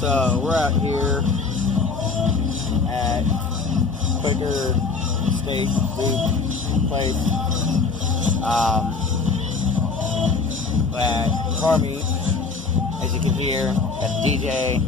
So we're out here at Quaker State Loop place at car meet. As you can hear, got a DJ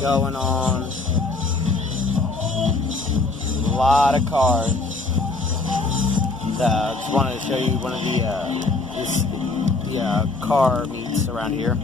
going on. A lot of cars. Just wanted to show you one of the car meets around here.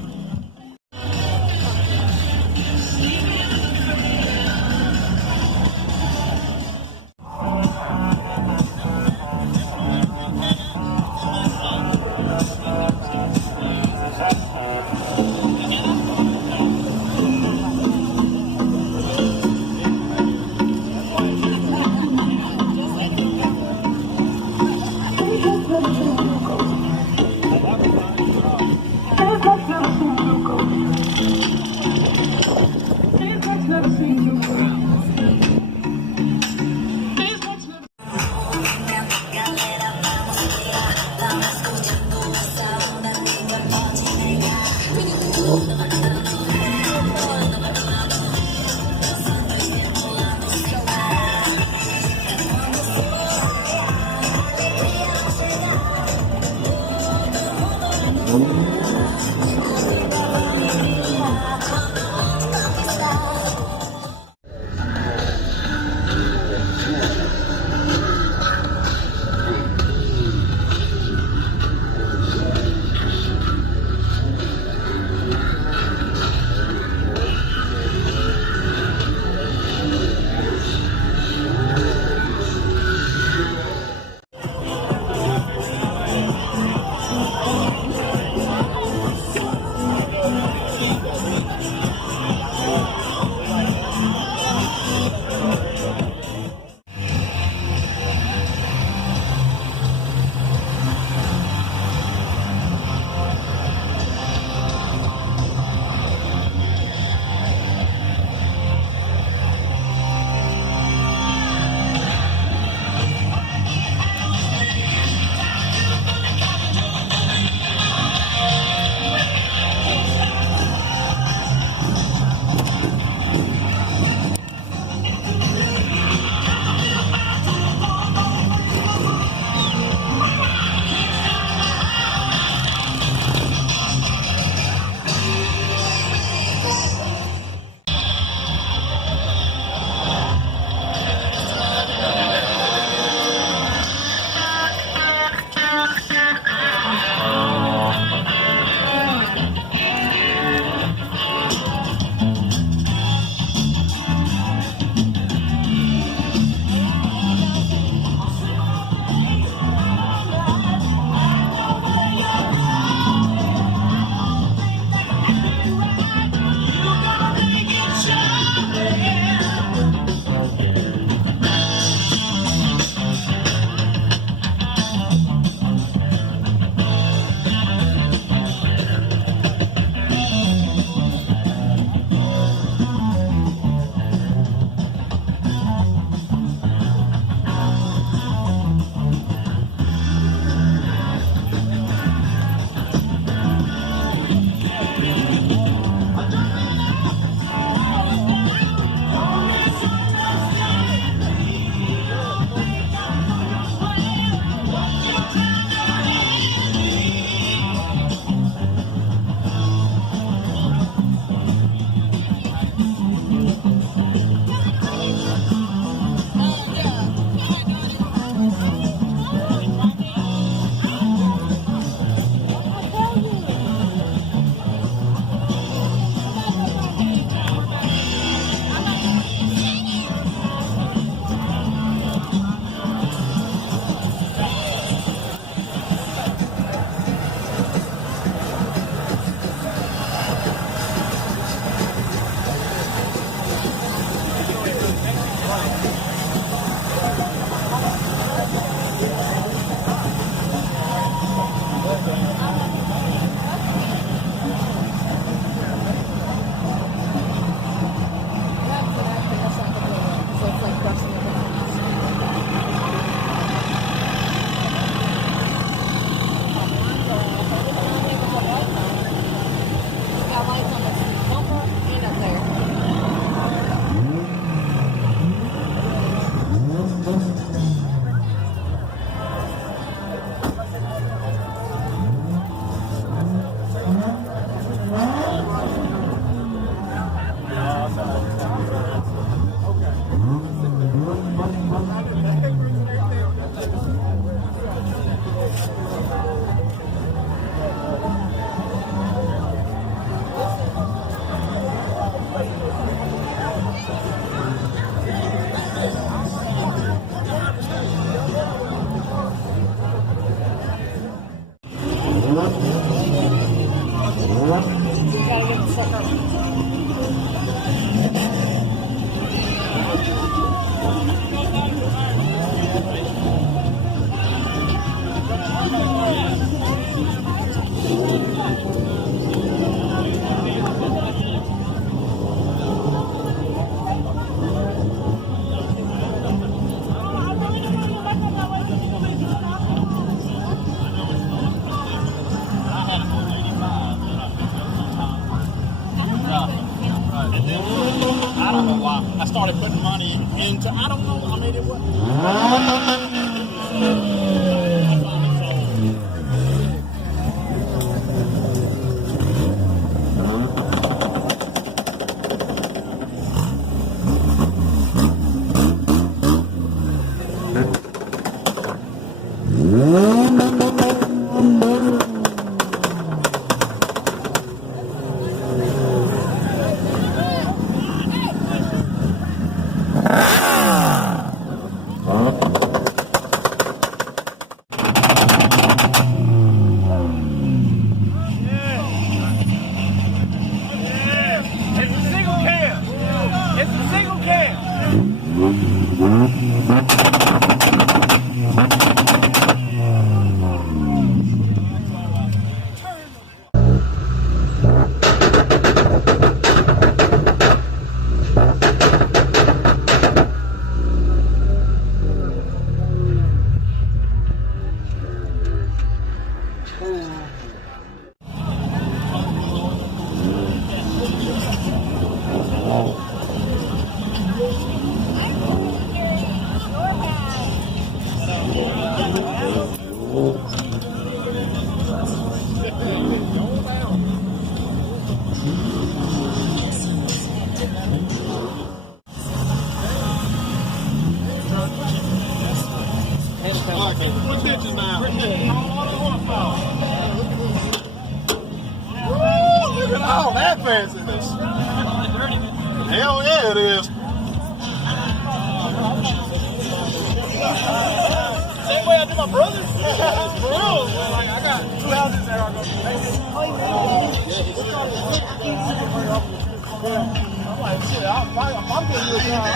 Gotta get the sticker. And then I don't know why I started putting money into. I don't know. I mean, it was. Look at all that fanciness. Hell yeah, it is. Same way I do my brother's. For real. Like, I got 2 houses there. I go to I'm like, shit, I'm getting you a job.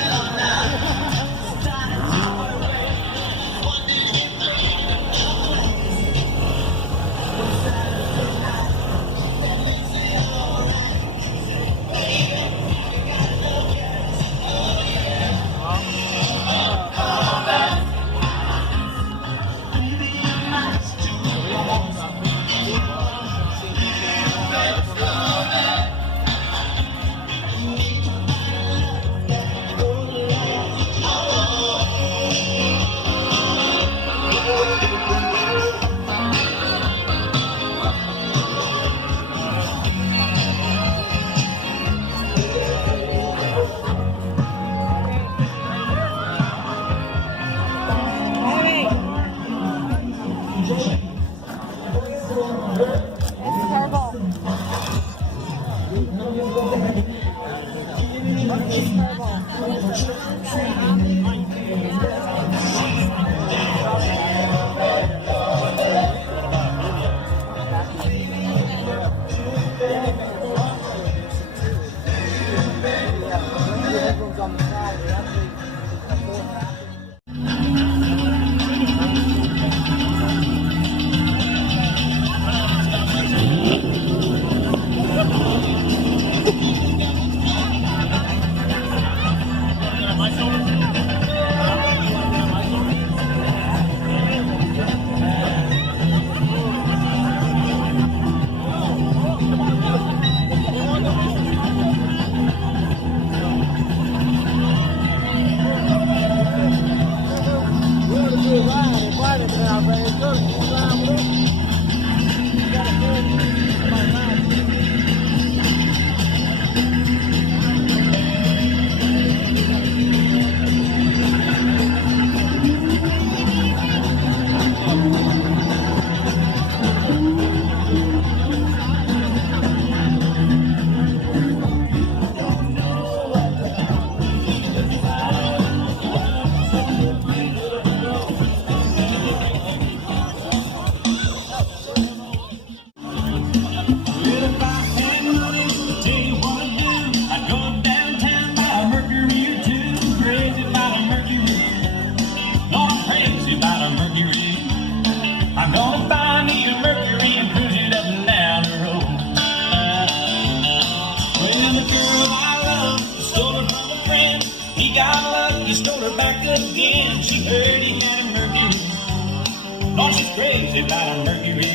crazy about a Mercury.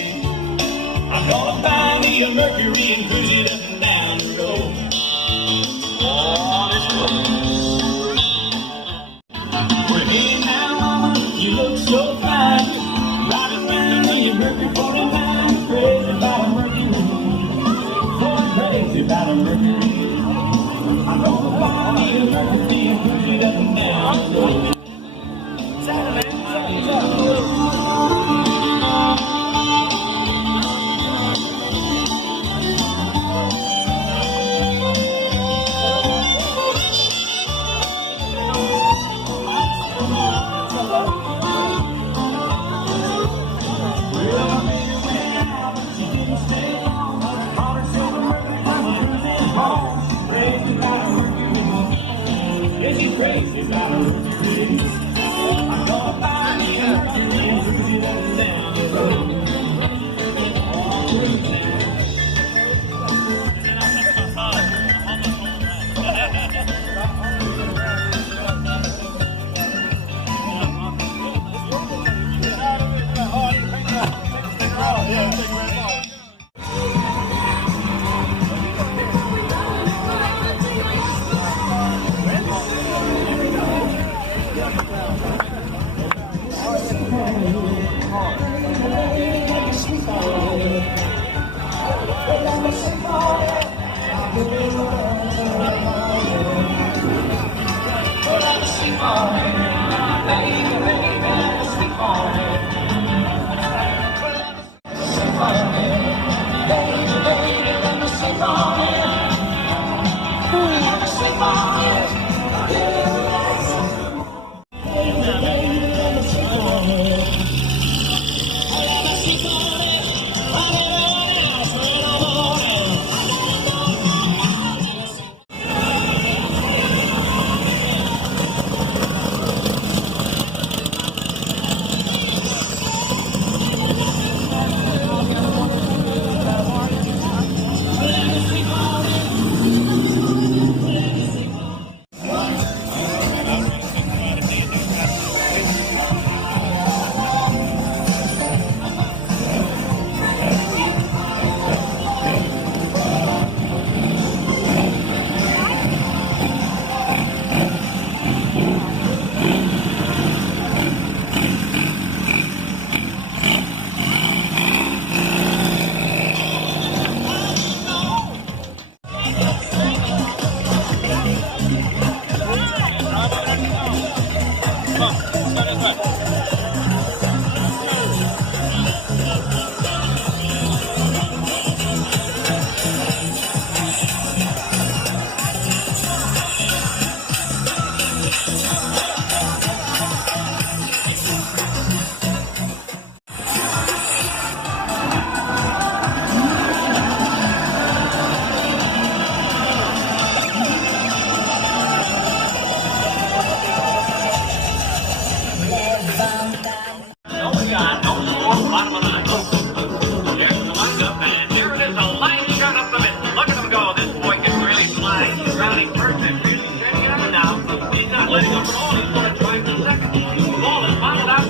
I'm gonna buy me a Mercury and cruise it up and down the road. Oh, this road. Well, hey now, mama, you look so fine. Riding around in your Mercury 49, crazy about a Mercury. Crazy about a Mercury. I'm gonna buy me a Mercury and cruise it up and down the road. Crazy about a Mercury. I'm gonna buy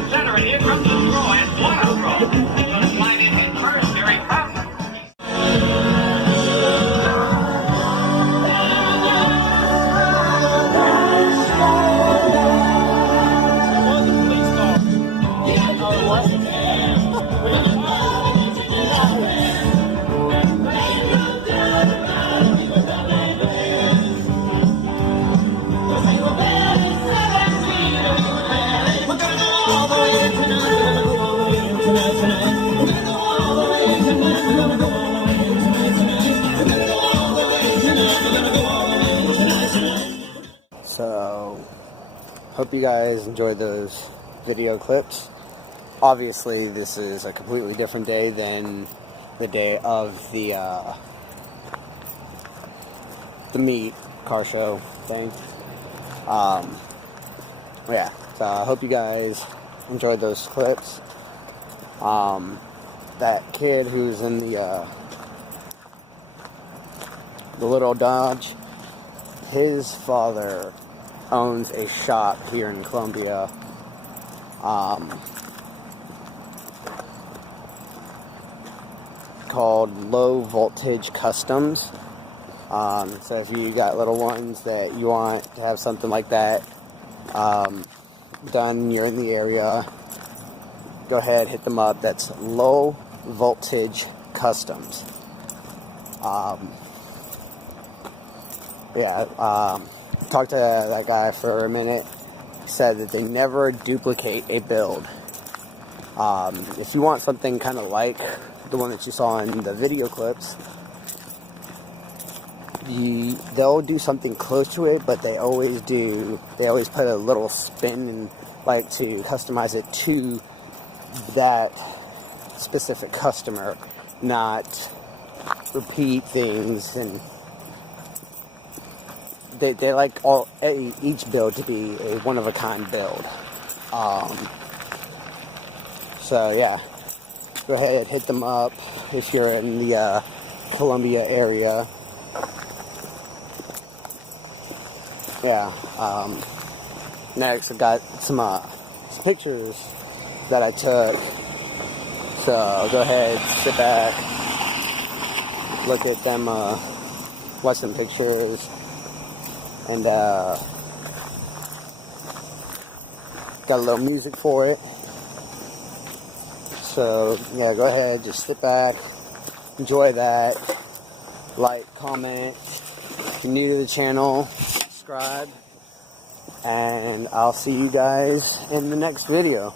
me a Mercury and cruise it up and down the road. So, hope you guys enjoyed those video clips. Obviously, this is a completely different day than the day of the meet car show thing. Yeah, so I hope you guys enjoyed those clips. That kid who's in the little Dodge, his father owns a shop here in Columbia. called Low Voltage Customs. So if you got little ones that you want to have something like that done, you're in the area, go ahead, hit them up. That's Low Voltage Customs. Talked to that guy for a minute. Said that they never duplicate a build. If you want something kind of like the one that you saw in the video clips, they'll do something close to it, but they always put a little spin and like to customize it to that specific customer, not repeat things. And they like each build to be a one-of-a-kind build. So yeah, go ahead, hit them up if you're in the Columbia area. Next I got some pictures that I took. So go ahead, sit back, look at them, watch some pictures, and got a little music for it. So yeah, go ahead, just sit back, enjoy that, like, comment, if you're new to the channel, subscribe, and I'll see you guys in the next video.